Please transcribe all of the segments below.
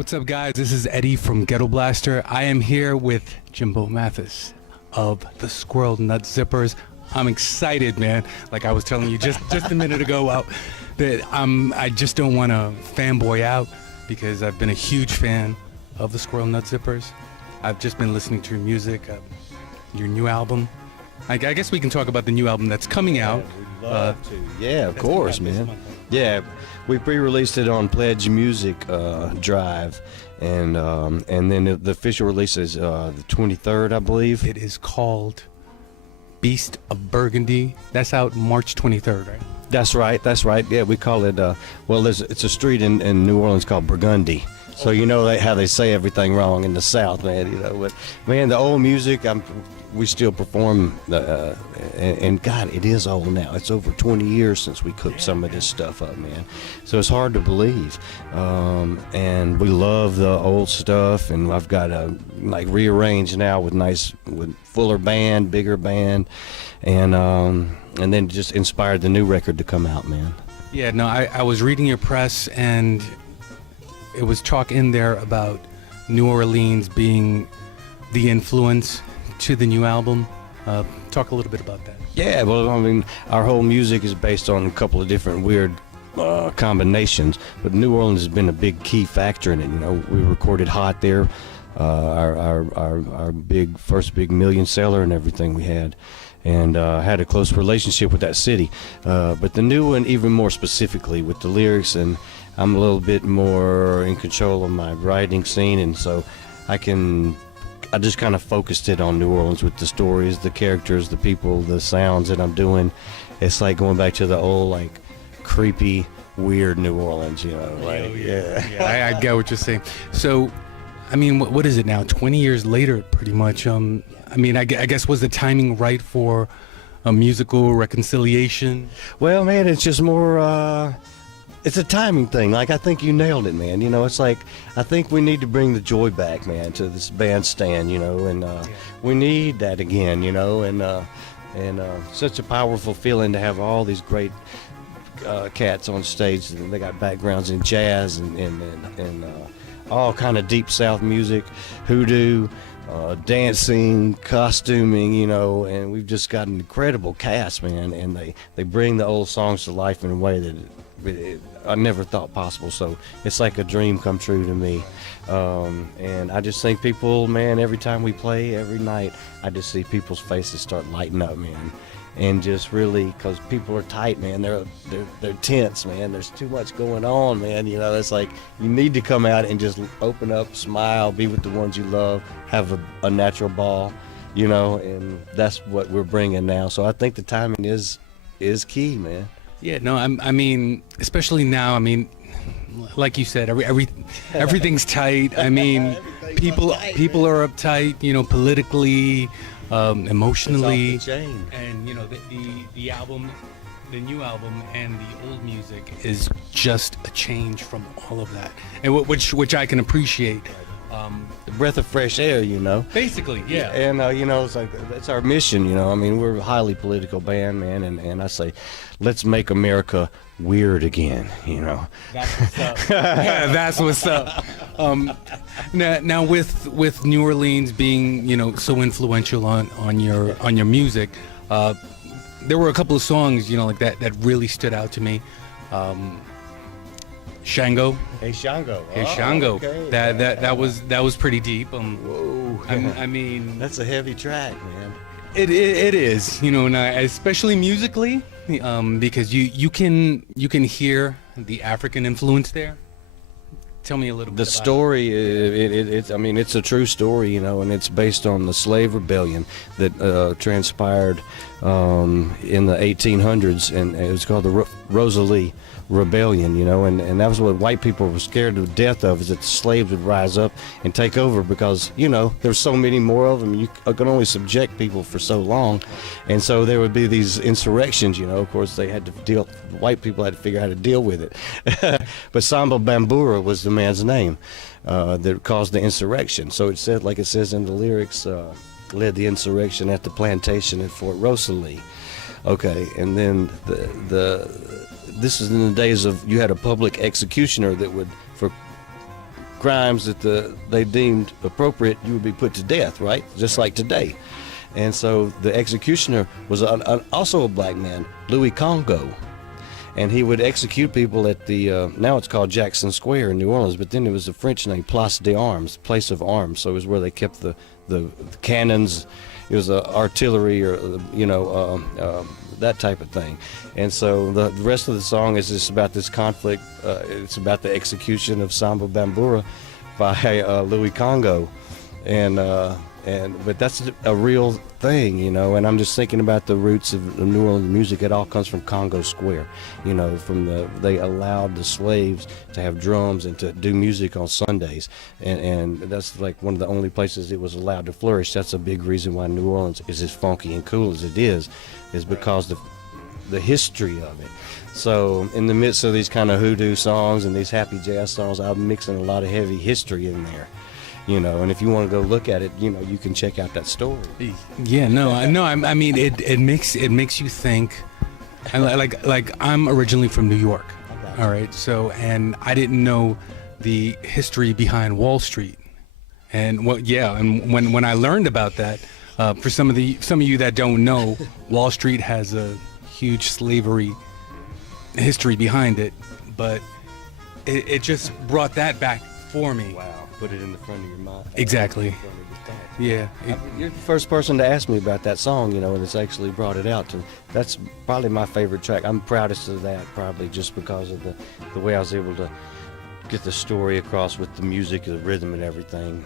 What's up, guys? This is Eddie from Ghettoblaster. I am here with Jimbo Mathus of the Squirrel Nut Zippers. I'm excited, man. Like I was telling you just a minute ago, that I just don't want to fanboy out because I've been a huge fan of the Squirrel Nut Zippers. I've just been listening to your music, your new album. I guess we can talk about the new album that's coming out. We'd love to. Yeah, of course, man. Yeah, we pre-released it on Pledge Music Drive, and then the official release is the 23rd, I believe. It is called Beasts of Burgundy. That's out March 23rd, right? That's right. Yeah, we call it. Well, it's a street in New Orleans called Burgundy. So you know how they say everything wrong in the South, man. You know, but man, the old music, we still perform. And God, it is old now. It's over 20 years since we cooked some of this stuff up, man. So it's hard to believe. And we love the old stuff, and I've got like rearranged now with fuller band, bigger band, and then just inspired the new record to come out, man. Yeah, no, I was reading your press, and it was talk in there about New Orleans being the influence to the new album. Talk a little bit about that. Yeah, well, I mean, our whole music is based on a couple of different weird combinations, but New Orleans has been a big key factor in it. You know, we recorded Hot there, our first big million seller and everything we had, and had a close relationship with that city. But the new one, even more specifically with the lyrics, and I'm a little bit more in control of my writing scene, and so I just kind of focused it on New Orleans with the stories, the characters, the people, the sounds that I'm doing. It's like going back to the old, like, creepy, weird New Orleans, you know. Like, yeah. I get what you're saying. So, I mean, what is it now? 20 years later, pretty much. I mean, I guess was the timing right for a musical reconciliation? Well, man, it's just more. It's a timing thing. Like, I think you nailed it, man. You know, it's like, I think we need to bring the joy back, man, to this bandstand, you know, and we need that again, you know, and such a powerful feeling to have all these great cats on stage. They got backgrounds in jazz and all kind of deep South music, hoodoo, dancing, costuming, you know, and we've just got an incredible cast, man, and they bring the old songs to life in a way that I never thought possible. So it's like a dream come true to me, and I just think people, man, every time we play, every night, I just see people's faces start lighting up, man, and just really, because people are tight, man, they're tense, man, there's too much going on, man, you know. It's like you need to come out and just open up, smile, be with the ones you love, have a natural ball, you know, and that's what we're bringing now. So I think the timing is key, man. Yeah, no, I mean, especially now. I mean, like you said, everything's tight. I mean, people are uptight, you know, politically, emotionally, and you know, the album, the new album, and the old music is just a change from all of that, and which I can appreciate. The breath of fresh air, you know. Basically, yeah. And you know, it's like that's our mission, you know. I mean, we're a highly political band, man, and I say, let's make America weird again, you know. That's what's up. Yeah, that's what's up. Now with New Orleans being, you know, so influential on your music, there were a couple of songs, you know, like that really stood out to me. Shango. Hey Shango. Hey Shango. Okay. That was pretty deep. Whoa. I mean, that's a heavy track, man. It is, you know, and especially musically, because you can hear the African influence there. Tell me a little bit. The story, I mean, it's a true story, you know, and it's based on the slave rebellion that transpired in the 1800s, and it was called the Rosalie Rebellion, you know, and that was what white people were scared to death of, is that the slaves would rise up and take over, because, you know, there's so many more of them. You can only subject people for so long, and so there would be these insurrections, you know. Of course, white people had to figure out how to deal with it. But Samba Bambura was the man's name that caused the insurrection. So it said, like it says in the lyrics, led the insurrection at the plantation at Fort Rosalie. Okay, and then this is in the days of, you had a public executioner that would, for crimes that they deemed appropriate, you would be put to death, right? Just like today. And so the executioner was also a black man, Louis Congo. And he would execute people at the, now it's called Jackson Square in New Orleans, but then it was a French name, Place d'Armes, place of arms. So it was where they kept the cannons. It was artillery or, that type of thing. And so the rest of the song is just about this conflict. It's about the execution of Samba Bambura by Louis Congo. But that's a real thing, and I'm just thinking about the roots of New Orleans music. It all comes from Congo Square, they allowed the slaves to have drums and to do music on Sundays, and that's like one of the only places it was allowed to flourish. That's a big reason why New Orleans is as funky and cool as it is because the history of it. So in the midst of these kind of hoodoo songs and these happy jazz songs, I'm mixing a lot of heavy history in there. And if you want to go look at it, you can check out that story. Yeah, I mean, it makes you think. And like I'm originally from New York, all right. So, and I didn't know the history behind Wall Street, and when I learned about that, for some of you that don't know, Wall Street has a huge slavery history behind it, but it just brought that back for me. Wow. Put it in the front of your mind. Exactly. Yeah. You're the first person to ask me about that song, and it's actually brought it out. That's probably my favorite track. I'm proudest of that, probably just because of the way I was able to get the story across with the music, the rhythm, and everything.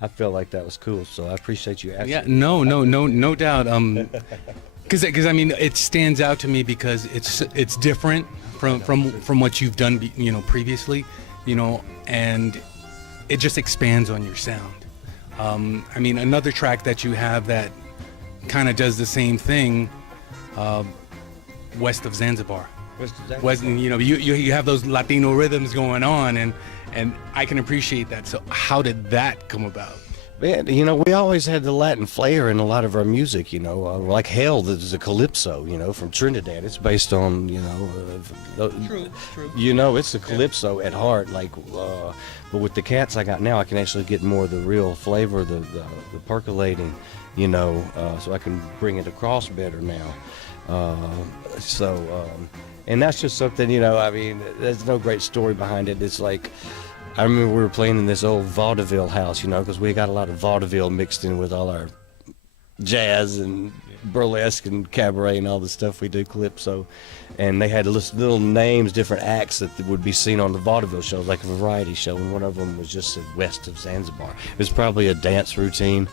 I felt like that was cool, so I appreciate you asking. Yeah. No doubt. Because I mean, it stands out to me because it's different from what you've done, previously. And it just expands on your sound. I mean, another track that you have that kind of does the same thing, West of Zanzibar. You have those Latino rhythms going on, and I can appreciate that. So how did that come about? Man, we always had the Latin flair in a lot of our music, like Hell, there's a calypso, from Trinidad. It's based on, True. It's a calypso at heart, but with the cats I got now, I can actually get more of the real flavor, the percolating, so I can bring it across better now. And that's just something, I mean, there's no great story behind it. It's like, I remember we were playing in this old vaudeville house, because we got a lot of vaudeville mixed in with all our jazz and burlesque and cabaret and all the stuff we do, calypso. And they had little names, different acts that would be seen on the vaudeville shows, like a variety show. And one of them was just said West of Zanzibar. It was probably a dance routine,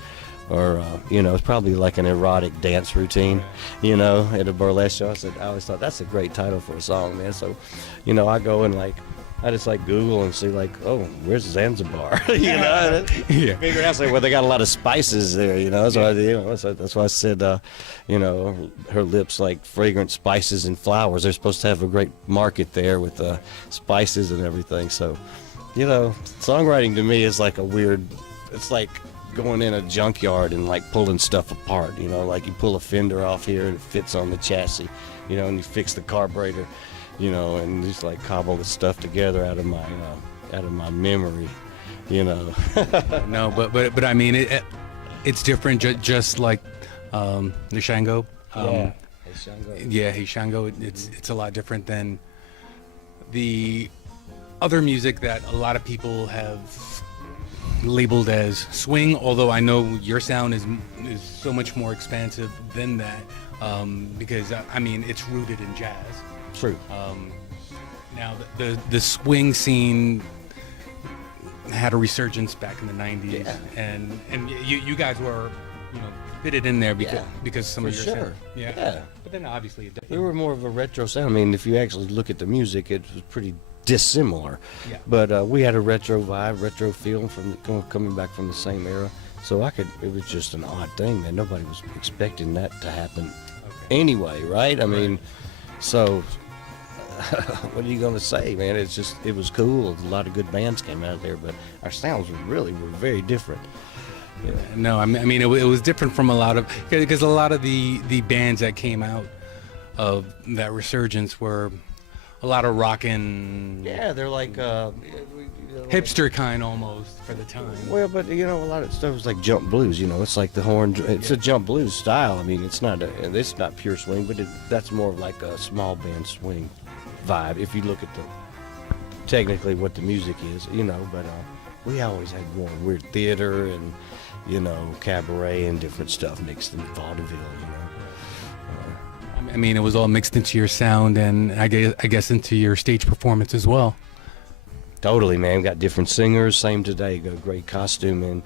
or it's probably like an erotic dance routine, at a burlesque show. I always thought that's a great title for a song, man. So, I go and I just Google and see oh, where's Zanzibar? Yeah. Figure out well, they got a lot of spices there, So that's why I said, her lips like fragrant spices and flowers. They're supposed to have a great market there with spices and everything. So, songwriting to me is like a weird. It's like going in a junkyard and pulling stuff apart. Like you pull a fender off here and it fits on the chassis. And you fix the carburetor. And just cobble the stuff together out of my memory, No, but I mean it's different, just like the Shango. Hey Shango. It's a lot different than the other music that a lot of people have labeled as swing. Although I know your sound is so much more expansive than that, because I mean it's rooted in jazz. True. Now the swing scene had a resurgence back in the 90s, and you guys were fitted in there because some of your sound. Yeah. But then obviously we were more of a retro sound. I mean, if you actually look at the music, it was pretty dissimilar. Yeah. But we had a retro vibe, retro feel coming back from the same era. So it was just an odd thing that nobody was expecting that to happen anyway, right? I mean, so what are you going to say, man? It was cool. A lot of good bands came out of there, but our sounds were very different. Yeah. No, I mean it was different from a lot of, because a lot of the bands that came out of that resurgence were a lot of rockin'. Yeah, they're like hipster kind almost for the time. Well, but a lot of stuff is like jump blues. It's like the horn. It's a jump blues style. I mean, it's not pure swing, but that's more of like a small band swing vibe. If you look at technically what the music is, But we always had more weird theater and cabaret and different stuff mixed in vaudeville. I mean, it was all mixed into your sound and I guess into your stage performance as well. Totally, man. We got different singers. Same today. Got a great costume and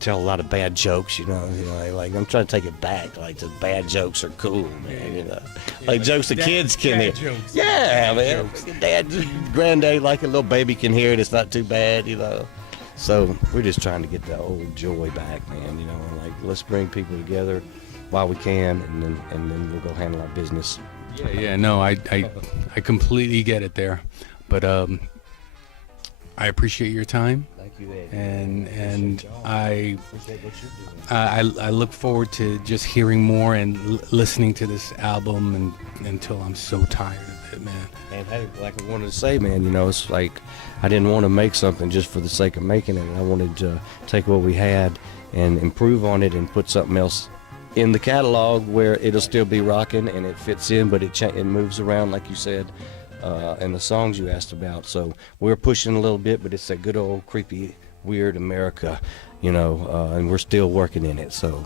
tell a lot of bad jokes. Like I'm trying to take it back. Like the bad jokes are cool, man. Like jokes the kids can hear. Jokes. Yeah, man. Dad, granddad, like a little baby can hear it. It's not too bad, So we're just trying to get that old joy back, man. And like let's bring people together while we can, and then we'll go handle our business. Yeah. No, I completely get it there, but I appreciate your time. Thank you, Ed. And I appreciate what you're doing. I look forward to just hearing more and listening to this album until I'm so tired of it, man. And like I wanted to say, man, it's like I didn't want to make something just for the sake of making it. I wanted to take what we had and improve on it and put something else in the catalog where it'll still be rocking and it fits in, but it moves around like you said, and the songs you asked about. So we're pushing a little bit, but it's that good old creepy, weird America, and we're still working in it. So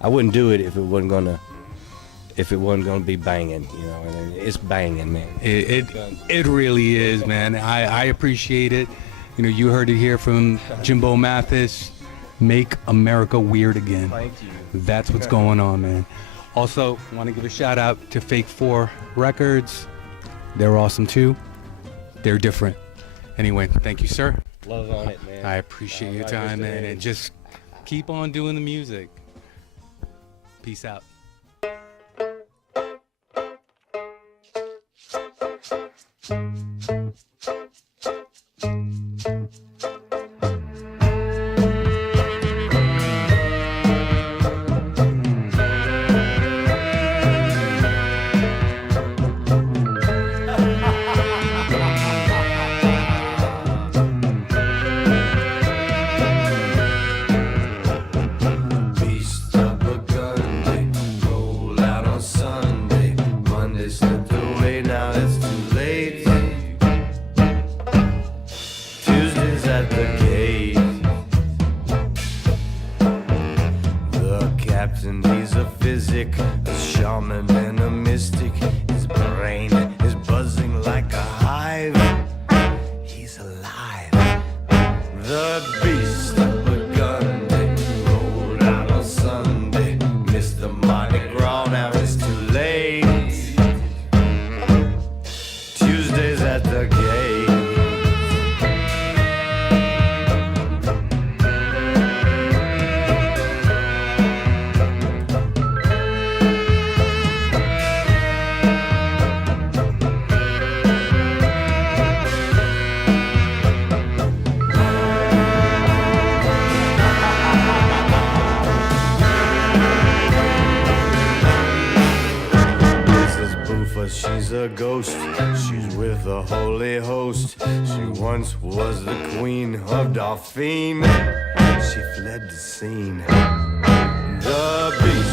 I wouldn't do it if it wasn't gonna be banging, and it's banging, man. It really is, man. I appreciate it. You heard it here from Jimbo Mathus. Make America weird again. Thank you. That's what's going on, man. Also, want to give a shout out to Fake 4 Records. They're awesome too. They're different. Anyway, thank you, sir. Love on it, man. I appreciate your time, man, and just keep on doing the music. Peace out. Beasts of Burgundy roll out on Sunday. Monday slipped away, now it's too late. Tuesday's at the gate. The captain, he's a physic, a shaman and a mystic. His brain is buzzing like a hive. He's alive. The beast of Burgundy rolled out on Sunday. Missed the Mardi Gras, now it's too late. Tuesday's at the gate. Mrs. Boofer, she's a ghost. She's with the holy host. She once was the queen of Dauphine. She fled the scene. The beast